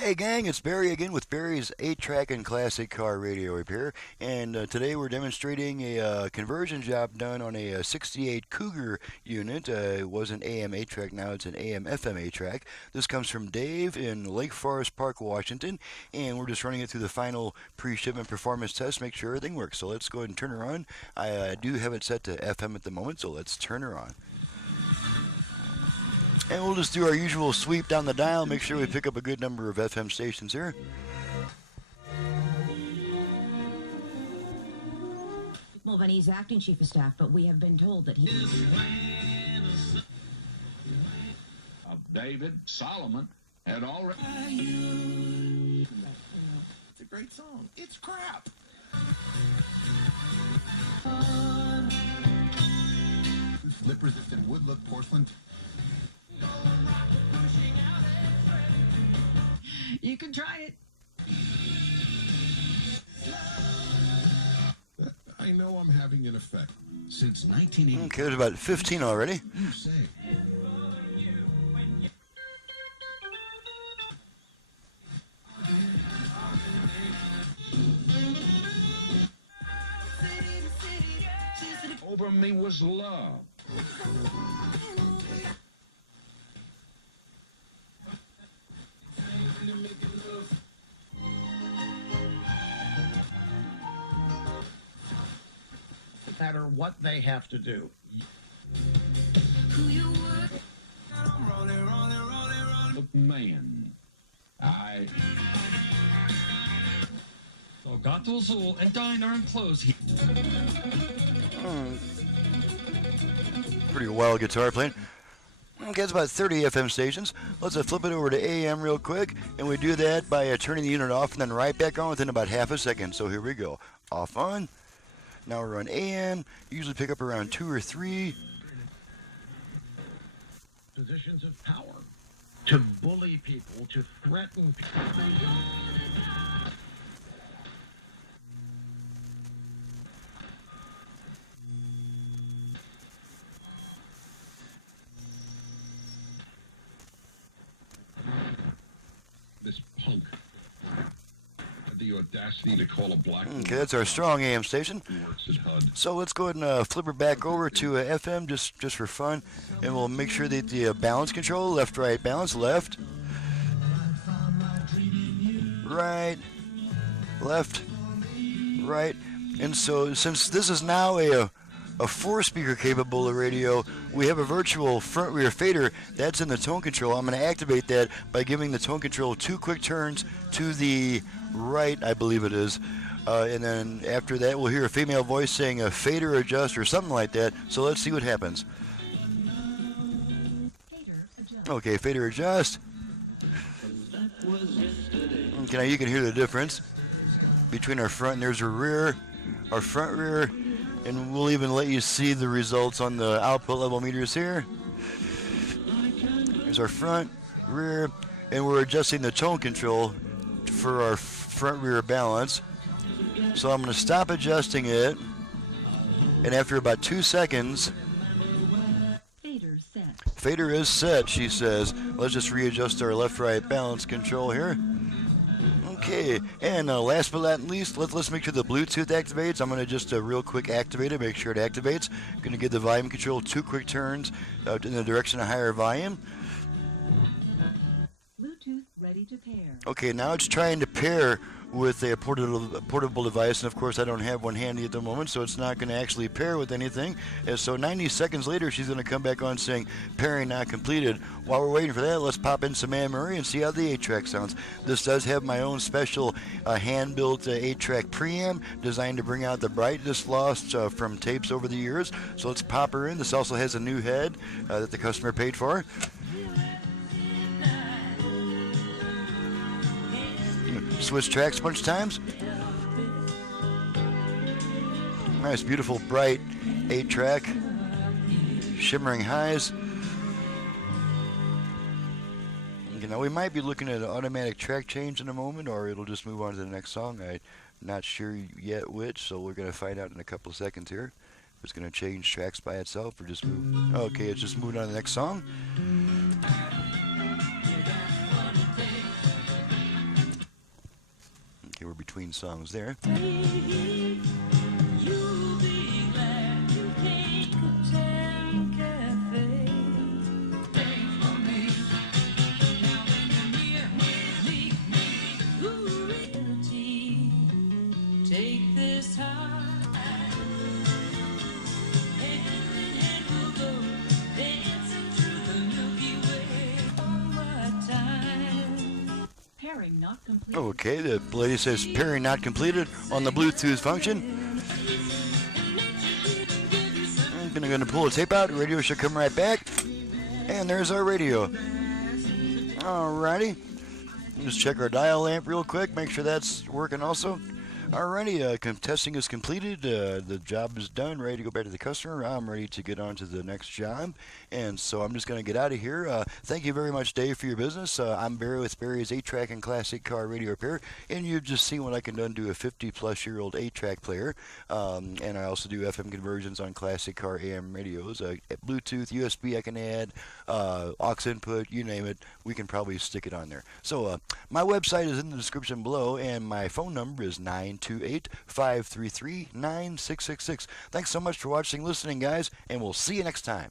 Hey gang, it's Barry again with Barry's 8-track and classic car radio repair. And today we're demonstrating a conversion job done on a 68 Cougar unit. It was an AM 8-track, now it's an AM FM 8-track. This comes from Dave in Lake Forest Park, Washington. And we're just running it through the final pre-shipment performance test, make sure everything works. So let's go ahead and turn her on. I do have it set to FM at the moment, so let's turn her on. And we'll just do our usual sweep down the dial, make sure we pick up a good number of FM stations here. Mulvaney's acting chief of staff, but we have been told that he... David Solomon had already... It's a great song. It's crap. Slip-resistant wood-look porcelain. You can try it. I know I'm having an effect. Since 1980. Okay, there's about 15 already. You say. Over me was love. No matter what they have to do. Man, So Gato Zul and Diner and close. Pretty wild guitar playing. Okay, it's about 30 FM stations. Let's flip it over to AM real quick, and we do that by turning the unit off and then right back on within about half a second. So here we go. Off on. Now we're on AM. Usually pick up around 2 or 3. Positions of power. To bully people, to threaten people. This punk had the audacity to call a black woman. Okay, that's our strong AM station. Who works at HUD. So let's go ahead and flip her back over to FM just for fun, and we'll make sure that the balance control, left, right, balance, left, right, left, right. And so since this is now a 4-speaker capable radio, we have a virtual front rear fader that's in the tone control. I'm going to activate that by giving the tone control 2 quick turns to the right, I believe it is. And then after that, we'll hear a female voice saying a fader adjust or something like that. So let's see what happens. Okay, fader adjust. Okay, now you can hear the difference between our front and there's our rear, our front rear, and we'll even let you see the results on the output level meters here. Here's our front, rear, and we're adjusting the tone control for our front rear balance. So I'm going to stop adjusting it, and after about 2 seconds, fader is set, she says. Let's just readjust our left-right balance control here. Okay, and last but not least, let's make sure the Bluetooth activates. I'm going to just real quick activate it, make sure it activates. Going to give the volume control 2 quick turns in the direction of higher volume. Bluetooth ready to pair. Okay, now it's trying to pair with a portable device, and of course I don't have one handy at the moment, so it's not going to actually pair with anything. And so 90 seconds later, she's going to come back on saying pairing not completed. While we're waiting for that, let's pop in some Anne Marie and see how the 8-track sounds. This does have my own special hand-built 8-track preamp designed to bring out the brightness lost from tapes over the years. So let's pop her in. This also has a new head that the customer paid for. Switch tracks a bunch of times. Nice, beautiful, bright 8-track. Shimmering highs. Okay, now we might be looking at an automatic track change in a moment, or it'll just move on to the next song. I'm not sure yet which, so we're going to find out in a couple of seconds here. If it's going to change tracks by itself or just move. Okay, it's just moved on to the next song. between songs there. Pairing not complete. Okay, the lady says pairing not completed on the Bluetooth function. I'm going to pull the tape out. The radio should come right back. And there's our radio. Alrighty. Just check our dial lamp real quick. Make sure that's working also. Alrighty, testing is completed. The job is done. Ready to go back to the customer. I'm ready to get on to the next job. And so I'm just going to get out of here. Thank you very much, Dave, for your business. I'm Barry with Barry's 8-track and classic car radio repair. And you've just seen what I can do to a 50-plus-year-old 8-track player. And I also do FM conversions on classic car AM radios. Bluetooth, USB I can add, aux input, you name it. We can probably stick it on there. So my website is in the description below, and my phone number is 928-533-9666. Thanks so much for watching, listening, guys, and we'll see you next time.